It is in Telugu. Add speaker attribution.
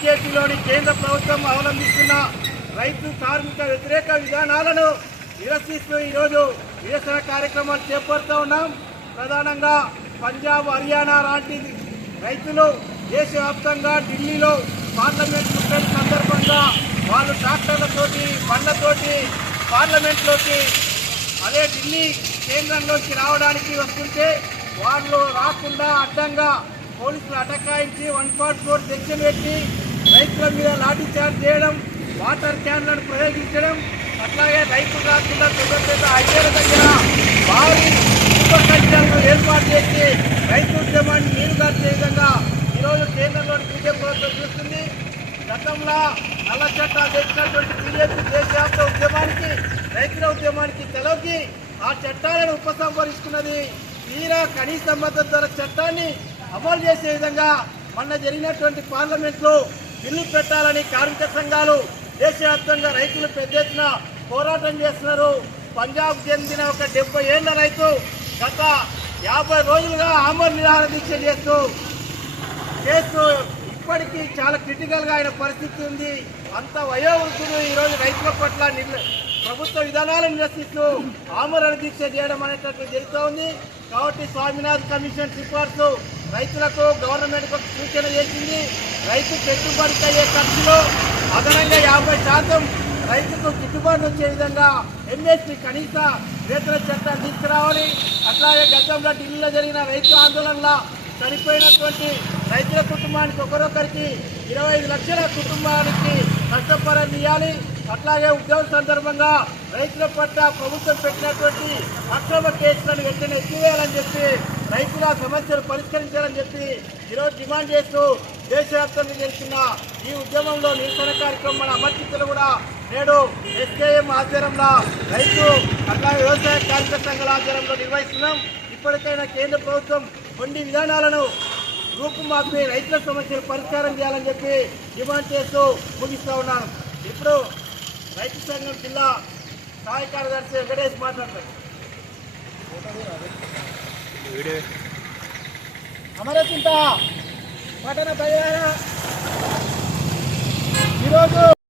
Speaker 1: బీజేపీలోని కేంద్ర ప్రభుత్వం అవలంబిస్తున్న రైతు కార్మిక వ్యతిరేక విధానాలను నిరసిస్తూ ఈరోజు నిరసన కార్యక్రమాలు చేపడుతూ ఉన్నాం. ప్రధానంగా పంజాబ్ హర్యానా లాంటి రైతులు దేశవ్యాప్తంగా ఢిల్లీలో పార్లమెంట్ ముట్టడి సందర్భంగా వాళ్ళు ట్రాక్టర్లతోటి బండ్లతోటి పార్లమెంట్లోకి అదే ఢిల్లీ కేంద్రంలోకి రావడానికి వస్తుంటే వాళ్ళు రాకుండా అడ్డంగా పోలీసులు అటకాయించి వన్ ఫార్టీ ఫోర్ సెక్షన్ పెట్టి రైతుల మీద లాఠీ చార్జ్ చేయడం వాటర్ క్యాన్లను ప్రయోగించడం అట్లాగే రైతులు రాకుండా పెద్ద పెద్ద హైవేల దగ్గర భారీ ఉపకల్చర్లను ఏర్పాటు చేసి రైతు ఉద్యమాన్ని నీరుగార్చే విధంగా ఈరోజు కేంద్రంలోని బీజేపీ ప్రభుత్వం చూస్తుంది. గతంలో నల్ల చట్టాలు తెచ్చినటువంటి బీజేపీ దేశవ్యాప్త ఉద్యమానికి రైతుల ఉద్యమానికి తెలవకి ఆ చట్టాలను ఉపసంహరించుకున్నది తీరా కనీస మద్దతు ధర చట్టాన్ని అమలు చేసే విధంగా మొన్న జరిగినటువంటి పార్లమెంట్లో బిల్లు పెట్టాలని కార్మిక సంఘాలు దేశవ్యాప్తంగా రైతులు పెద్ద ఎత్తున పోరాటం చేస్తున్నారు. పంజాబ్ చెందిన ఒక డెబ్బై ఏళ్ళ రైతు గత యాభై రోజులుగా ఆమరణ నిరాహార దీక్ష చేస్తూ చేస్తూ ఇప్పటికీ చాలా క్రిటికల్గా ఆయన పరిస్థితి ఉంది. అంత వయోవృద్ధులు ఈరోజు రైతుల పట్ల నిర్ల- ప్రభుత్వ విధానాలను నిరసిస్తూ ఆమరణ దీక్ష చేయడం అనేటట్టు జరుగుతూ ఉంది. కాబట్టి స్వామినాథ్ కమిషన్ సిఫార్సు రైతులకు గవర్నమెంట్ సూచన చేసింది. రైతు పెట్టుబడికి అయ్యే ఖర్చులో అదనంగా యాభై శాతం రైతుకు గిట్టుబాటు వచ్చే విధంగా ఎంఎస్పీ కనీస వేతన చట్టాన్ని తీసుకురావాలి. అట్లాగే గతంలో ఢిల్లీలో జరిగిన రైతు ఆందోళనలో చనిపోయినటువంటి రైతుల కుటుంబానికి ఒకరొకరికి ఇరవై ఐదు లక్షల కుటుంబానికి నష్టపరం ఇవ్వాలి. అట్లాగే ఉద్యోగ సందర్భంగా రైతుల పట్ల ప్రభుత్వం పెట్టినటువంటి అక్రమ కేసులను వెంటనే ఎత్తివేయాలని చెప్పి రైతుల సమస్యలు పరిష్కరించాలని చెప్పి ఈరోజు డిమాండ్ చేస్తూ దేశవ్యాప్తంగా చేస్తున్న ఈ ఉద్యమంలో నిరసన కార్యక్రమం మన అమర్చితులు కూడా నేడు ఎస్కేఎం ఆధ్వర్యంలో రైతు అట్లాగే వ్యవసాయ కార్మిక సంఘాల ఆధ్వర్యంలో నిర్వహిస్తున్నాం. ఇప్పటికైనా కేంద్ర ప్రభుత్వం కొన్ని విధానాలను రూపుమాపి రైతుల సమస్యలు పరిష్కారం చేయాలని చెప్పి డిమాండ్ చేస్తూ ముగిస్తూ ఉన్నాను. ఇప్పుడు రైతు సంఘం జిల్లా సహాయ కార్యదర్శి వెంకటేష్ మాట్లాడతారు అమరచింత పట్టణ పరిహార ఈరోజు